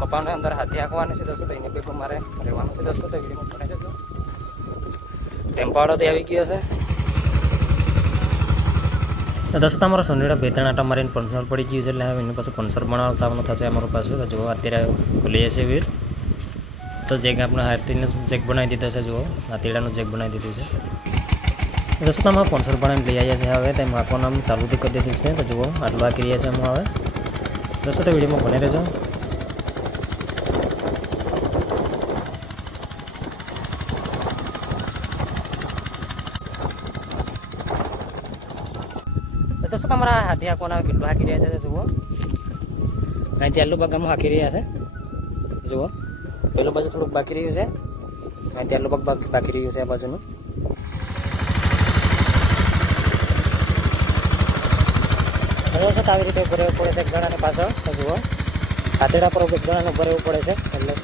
કપાને અંદર હાથી હાંકવાની છે, દોસ્તો, તો એને પેપર મારે રહેવાનું છે, દોસ્તો, તો વિડીયોમાં બને જજો. ટેમ્પાવાળો તે આવી ગયો છે. તો દોસ્તો, તમારો સોનીડા બે ત્રણ આટા મારીને પંચર પડી ગયું છે, એટલે હવે એની પાસે પંચર બનાવવાનું સામાન થશે અમારો પાસે તો જુઓ, અત્યારે ખુલી જશે વીર તો જેક આપણે હાથીને જેક બનાવી દીધો છે, જુઓ, હાથીડાનું જેક બનાવી દીધું છે. દસ તમે પંચર બનાવીને લઈ આવ્યા છે હવે તેમ આખું નામ ચાલુ કરી દીધું છે. તો જુઓ આટલું આ કરીએ છે હું હવે. દોસ્તો, તો વિડીયોમાં બને રહેજો. તો શું તમારા હાથિયા કોના કેટલું હાંકી રહ્યા છે જુઓ અહીંથી આટલું ભાગ હાંકી રહ્યા છે જુઓ પેલું બાજુ થોડુંક બાકી રહ્યું છે અહીં આટલું ભાગ બાકી- રહ્યું છે આ બાજુનું છે આવી રીતે ઊભો રહેવું પડે છે ગણાની પાછળ તો જુઓ હાથેડા પર જણાને ઊભો રહેવું પડે છે એટલે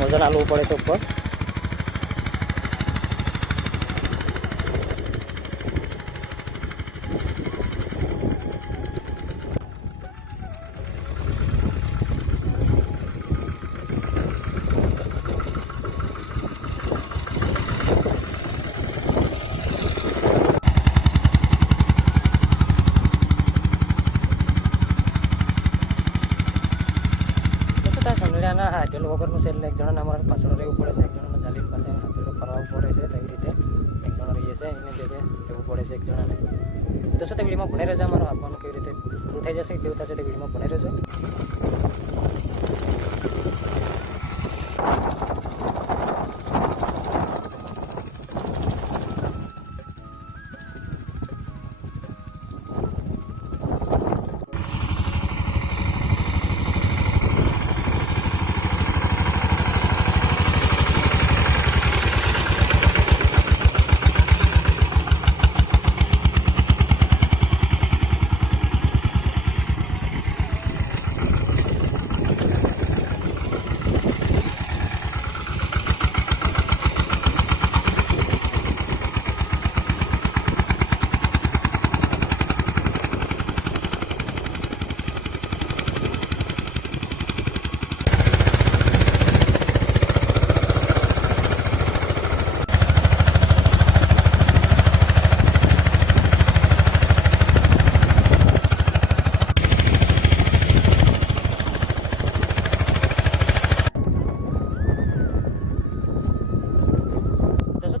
વજન હાલવું પડે છે ઉપર તો ના હાટેલ વગરનું છે એટલે એક જણાને અમારે પાછળ રહેવું પડે છે, એક જણાને ચાલીને પાસે હાથેલો ફરવું પડે છે, તેવી રીતે એક જણા રહીએ છે, એને ભેગે રહેવું પડે છે એક જણાને. તો શું તે વિડીયોમાં ભણી રહેજો અમારો. આપવાનું કેવી રીતે પૂરું થઈ જશે, કેવું થશે તે વિડીયોમાં ભણી રહેજો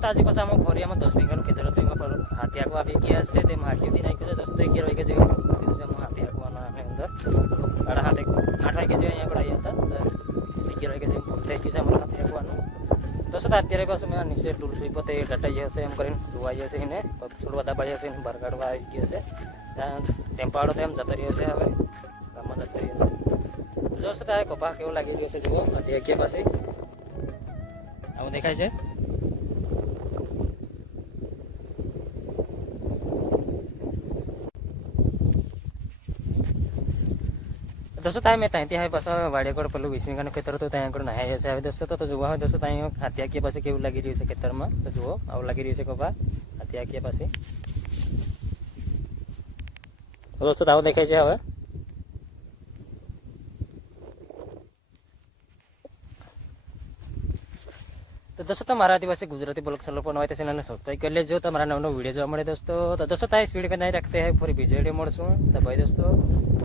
તાજી પાસે આમાં ફોરિયામાં દસ વીઘાનું ખેતર હતું, એમાં હાથી આગવા આવી ગયા છે, તે હાથીથી નાખ્યું છે દોસ્તો અગિયાર વાગે જેવું કીધું છે હાથી આગવાના આપણે અંદર. સાડા હાથે આઠ વાગે જેવું અહીંયા આપણે આવ્યા હતા અગિયાર વાગે જેવું પૂરું થઈ ગયું છે અમારા હાથી આગવાનું તો શું અત્યારે પાછું મેં નીચે તુલસી સ્વીપ તે ડટાઈ જશે એમ કરીને જોવાઈ જશે એને થોડું બધા પાડી જશે એને બહાર કાઢવા આવી ગયો છે. ત્યાં ટેમ્પાડો તો એમ જતો રહ્યો છે હવે, ગામમાં જતો રહ્યો છે. જોશો તો આ કપા કેવો લાગી રહ્યો છે, જુઓ અત્યારે પાસે આવું દેખાય છે? દોસ્તો ત્યાં મેં ત્યાંથી હવે પાછો વાડિયાકોડ પેલું વીસ વીઘાનું ખેતર હતું ત્યાં આગળ નહાઈ જશે હવે દોસ્તો તો જોવા હોય દોસ્તો ત્યાં હાથિયાકીયા પાસે કેવું લાગી રહ્યું છે ખેતરમાં તો જુઓ આવું લાગી રહ્યું છે કપા હાથિયાકીયા પાસે દોસ્તો આવું દેખાય છે હવે તો દોસ્તો તમારા દિવસે ગુજરાતી બ્લોગ ચેનલ પણ હોય તો ચેનલને સબસ્ક્રાઈબ કરી લેજો તમારા નવનો વીડિયો જોવા મળે દોસ્તો તો દોસ્તો ત્યાં સ્પીડ કે નહીં રાખતે હોય ફરી બીજો વીડિયો મળશું તો ભાઈ દોસ્તો